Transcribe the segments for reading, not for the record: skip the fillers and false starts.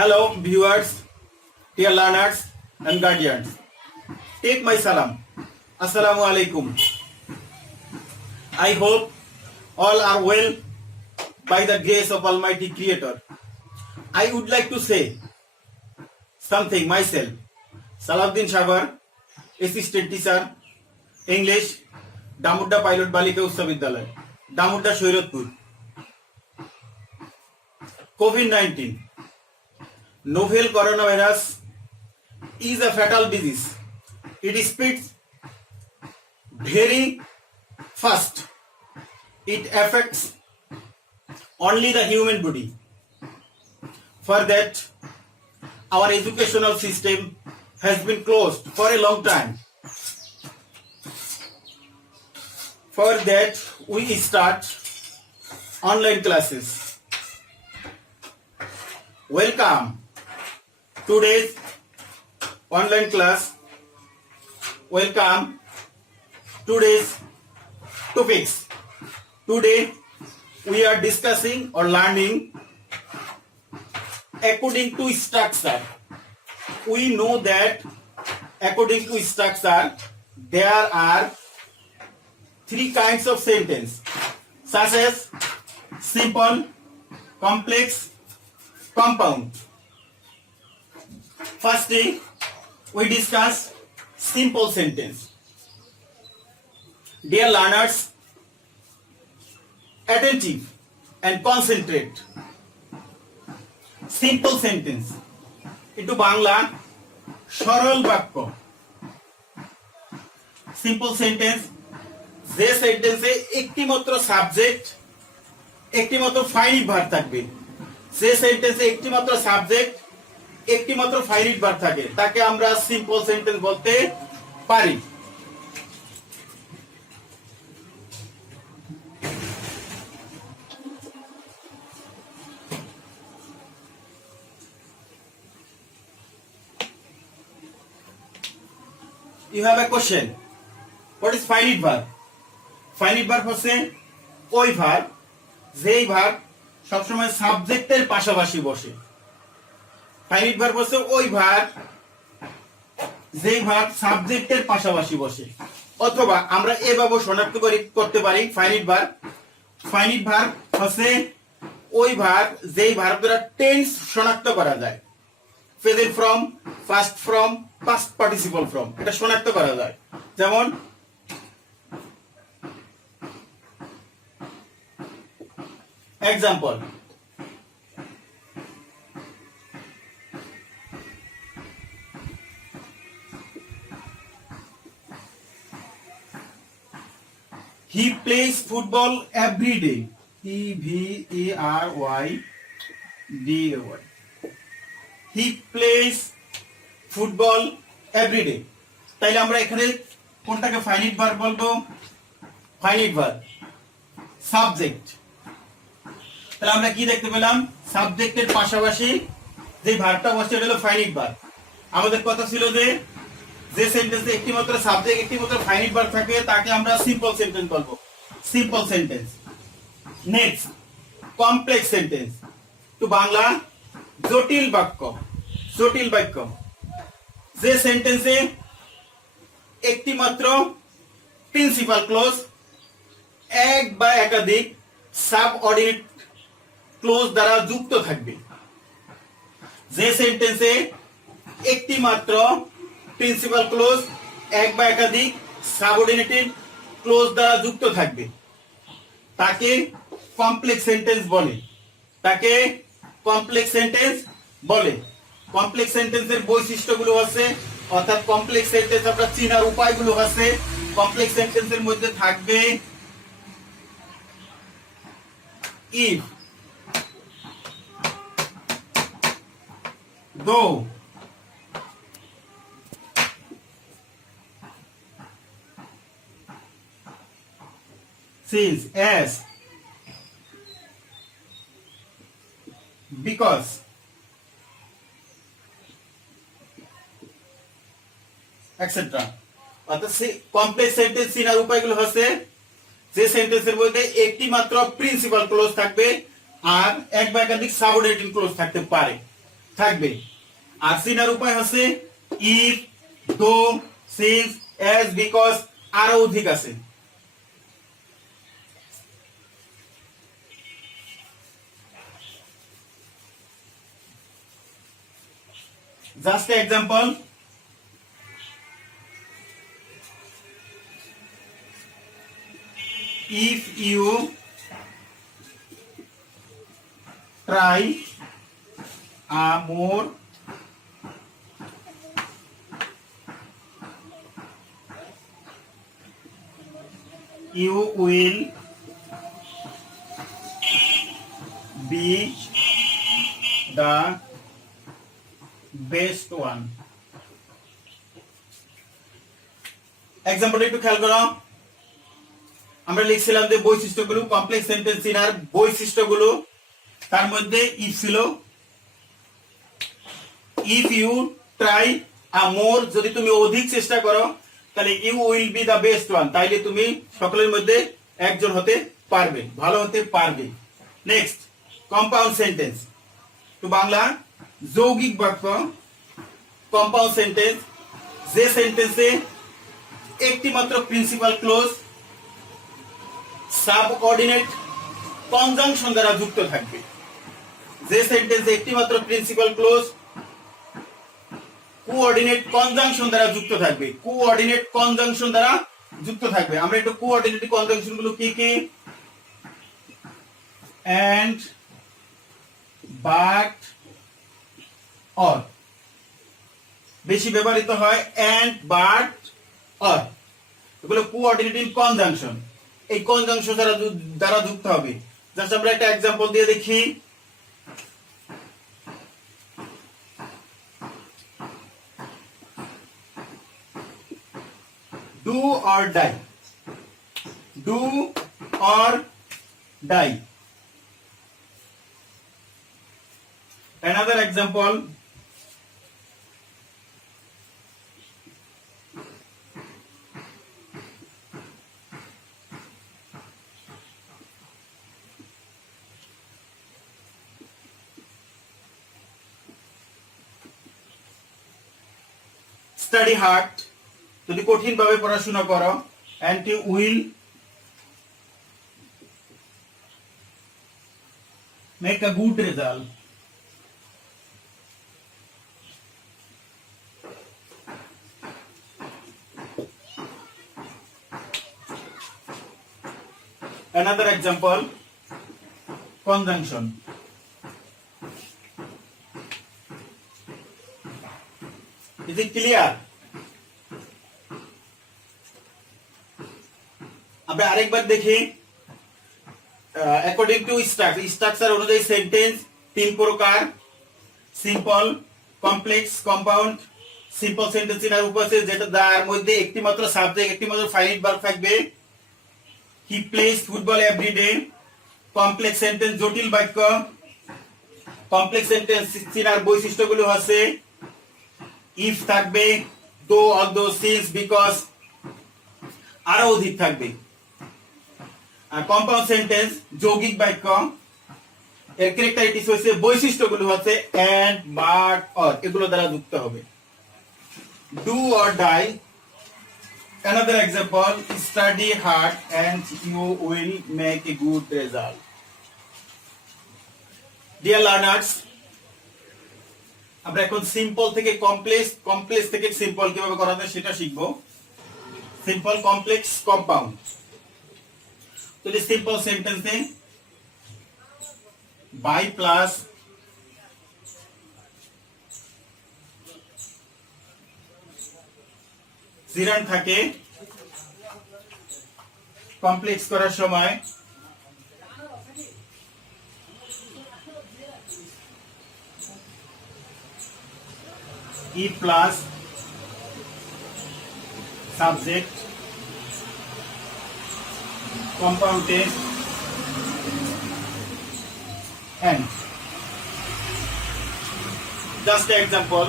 Hello, viewers, dear learners and guardians. Take my salam. Assalamu alaikum. I hope all are well by the grace of Almighty Creator. I would like to say something myself. Salahuddin Sagar, Assistant Teacher, English, Damodar Pilot Balika Uচ্চ বিদ্যালয়, Damodar Shoiratpur. COVID-19, novel coronavirus is a fatal disease. It spreads very fast. It affects only the human body. For that, our educational system has been closed for a long time. For that, we start online classes. Welcome. Today's online class. Welcome. Today's topics. Today we are discussing or learning according to structure. We know that according to structure there are three kinds of sentence, such as simple, complex, compound. Firstly, we discuss simple sentence. Dear learners, attentive and concentrate. Simple sentence. Into Bangla, সরল বাক্য. Simple sentence, যে সেন্টেন্সে একটি মাত্র সাবজেক্ট, একটি মাত্র finite verb থাকবে। যে সেন্টেন্সে একটি মাত্র সাবজেক্ট, একটি মাত্র ফাইনিট ভার্ব থাকে, তাকে আমরা সিম্পল সেন্টেন্স বলতে পারি। You have a question. What is finite verb? Finite verb হচ্ছে ওই ভার্ব যেই ভার্ব সবসময় সাবজেক্টের পাশাপাশি বসে। ফাইনিট ভার্ব হচ্ছে ওই ভার্ব যেই ভার্ব সাবজেক্টের পাশাপাশি বসে। অথবা আমরা এভাবে শনাক্ত করতে পারি ফাইনিট ভার্ব। ফাইনিট ভার্ব হচ্ছে ওই ভার্ব যেই ভার্ব দ্বারা টেন্স শনাক্ত করা যায়। Present form, past from, past participle form, এটা শনাক্ত করা যায়। যেমন example, he plays football every day. EVERYDAY. He plays football every day. তাইলে আমরা এখানে কোনটাকে ফাইনিট ভার্ব বলবো? Finite verb subject. তাহলে আমরা কি দেখতে পেলাম? সাবজেক্টের পাশাপাশি যে ভার্বটা বসে এটা হলো ফাইনিট ভার্ব। আমাদের কথা ছিল যে যে সেন্টেন্সে একটি মাত্র সাবজেক্ট, একটি মাত্র ফাইনিট ভার্ব থাকে তাকে আমরা সিম্পল সেন্টেন্স বলবো। Simple sentence. Next, complex sentence. তো বাংলা জটিল বাক্য। জটিল বাক্য যে সেন্টেন্সে একটি মাত্র প্রিন্সিপাল ক্লজ, এক বা একাধিক সাবঅর্ডিনেট ক্লোজ দ্বারা যুক্ত থাকবে। যে সেন্টেন্সে একটি মাত্র প্রিন্সিপাল ক্লোজ, এক বা একাধিক সাবঅর্ডিনেটেড ক্লোজ দ্বারা যুক্ত থাকবে তাকে কমপ্লেক্স সেন্টেন্স বলে। তাকে কমপ্লেক্স সেন্টেন্স বলে। কমপ্লেক্স সেন্টেন্সের বৈশিষ্ট্যগুলো আছে, অর্থাৎ কমপ্লেক্স সেন্টেন্স আমরা চিনার উপায়গুলো আছে। কমপ্লেক্স সেন্টেন্সের মধ্যে থাকবে if, though, since, as, because, etc. অর্থাৎ কমপ্লেক্স সেন্টেন্স চিনার উপায়গুলো হচ্ছে যে সেন্টেন্সের মধ্যে একটি মাত্র প্রিন্সিপাল ক্লজ থাকবে আর এক বা একাধিক সাবঅর্ডিনেটিং ক্লজ থাকতে পারে। থাকবে। আর চিনার উপায় হচ্ছে ইফ, দো, সিন্স, এজ, বিকজ, আরো অধিক আছে। Just example, if you try more, you will be the best one. Example একটু খেয়াল করো, আমরা লিখছিলাম যে বৈশিষ্ট্যগুলো, কমপ্লেক্স সেন্টেন্স চিনার বৈশিষ্ট্যগুলো, তার মধ্যে ইফ ছিল। ইফ ইউ ট্রাই মোর, যদি তুমি অধিক চেষ্টা করো তাহলে you will be the best one, তাইলে তুমি সকলের মধ্যে একজন হতে পারবে, ভালো হতে পারবে। নেক্সট, কম্পাউন্ড সেন্টেন্স, তো বাংলা যৌগিক বাক্য। কম্পাউন্ড সেন্টেন্স, যে সেন্টেন্সে একটি মাত্র প্রিন্সিপাল ক্লোজ সাবঅর্ডিনেট কনজাংশন দ্বারা যুক্ত থাকবে। যে সেন্টেন্সে একটি মাত্র প্রিন্সিপাল ক্লোজ কোঅর্ডিনেট কনজাংশন দ্বারা যুক্ত থাকবে, কোঅর্ডিনেট কনজাংশন দ্বারা যুক্ত থাকবে। আমরা একটু কোঅর্ডিনেট কনজাংশন গুলো কি কি? এন্ড, বাট, অর, বেশি ব্যবহৃত হয় এন্ড, বাট, অর, এগুলো কোঅর্ডিনেটিং কনজাংশন। এই কনজাংশন দ্বারা যুক্ত হবে। জাস্ট আমরা একটা এক্সাম্পল দিয়ে দেখি। Do or die, do or die. Another example, study hard, যদি কঠিন ভাবে পড়াশোনা করো, and you will make a good result. Another example, conjunction. Is it clear? আমরা আরেকবার দেখি। অ্যাকর্ডিং টু স্ট্রাকচার অনুযায়ী সেন্টেন্স তিন প্রকার: simple, complex, compound. Simple sentence এর উপর আছে যেটা যার মধ্যে একটি মাত্র সাবজেক্ট, একটি মাত্র ফাইনাইট ভার্ব থাকবে। He plays football every day. Complex sentence জটিল বাক্য। কমপ্লেক্স সেন্টেন্স চিনার বৈশিষ্ট্যগুলো হচ্ছে ইফ থাকবে, দো, অলদো, সিন্স, বিকজ, আরো অধিক থাকবে। আর কম্পাউন্ড সেন্টেন্স যৌগিক বাক্য, এর ক্যারেক্টারিস্টিক্স হচ্ছে বৈশিষ্ট্যগুলো হচ্ছে এন্ড, বাট, অর, এগুলো দ্বারা যুক্ত হবে। Do or die. Another example, study hard and you will make a good result. Dear learners, আমরা এখন সিম্পল থেকে কমপ্লেক্স, কমপ্লেক্স থেকে সিম্পল কিভাবে করা যায় সেটা শিখবো। Simple, complex, compound. তো এই সিম্পল সেন্টেন্সে বাই প্লাস জিরান থাকে। কমপ্লেক্স করার সময় ই প্লাস সাবজেক্ট, কম্পাউন্ডে and. Just example,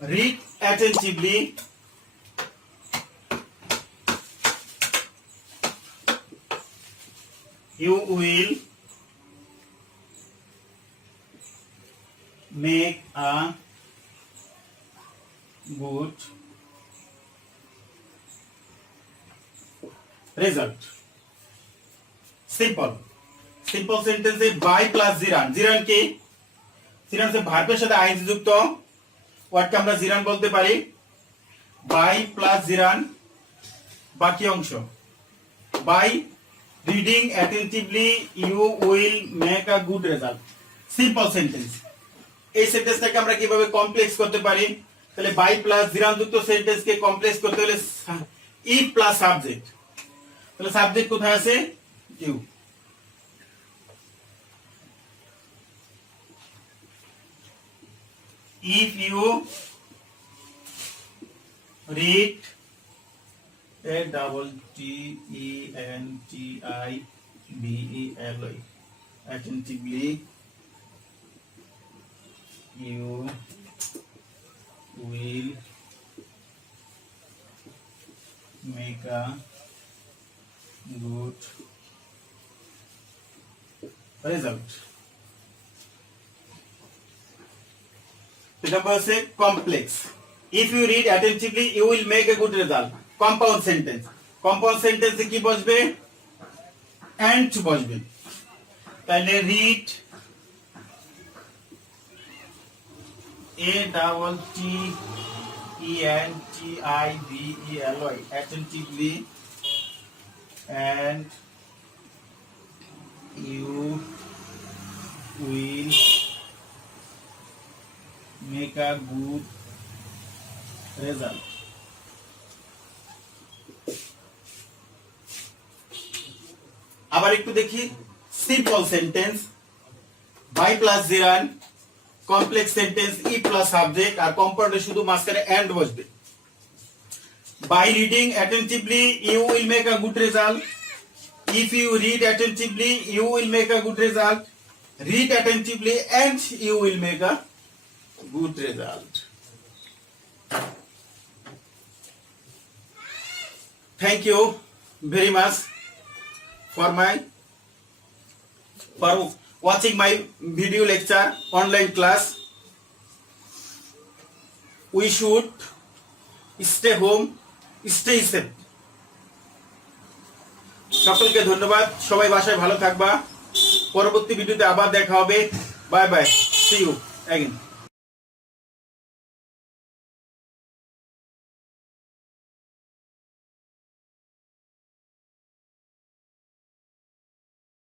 read attentively, you will make a good result. Simple simple sentence है बाय प्लस জিরান জিরান কি জিরান से ভার্বের সাথে আইএনজি যুক্ত ওয়ার্ডকে আমরা জিরান বলতে পারি বাই প্লাস জিরান বাকি অংশ by reading attentively you will make a good result simple sentence এই সেন্টেন্সটাকে আমরা কিভাবে কমপ্লেক্স করতে পারি তাহলে বাই প্লাস জিরান যুক্ত সেন্টেন্সকে কমপ্লেক্স করতে হলে ই প্লাস সাবজেক্ট তাহলে সাবজেক্ট কোথায় আছে you if you read attentively attentively you will make a good result. The number say complex. If you read attentively, you will make a good result. Compound sentence. Compound sentence কি বসবে? And বসবে। তাহলে read attentively attentively and you will make a good result. আবার একটু দেখি simple sentence by plus gerund complex sentence E plus subject আর কম্পাউন্ডে শুধু মাঝখানে এন্ড বসবে by reading attentively you will make a good result if you read attentively you will make a good result read attentively and you will make a good result. Thank you very much for watching my video lecture online class. We should stay home, stay safe. সকলকে ধন্যবাদ সবাই বাসায় ভালো থাকবা পরবর্তী ভিডিওতে আবার দেখা হবে bye bye see you again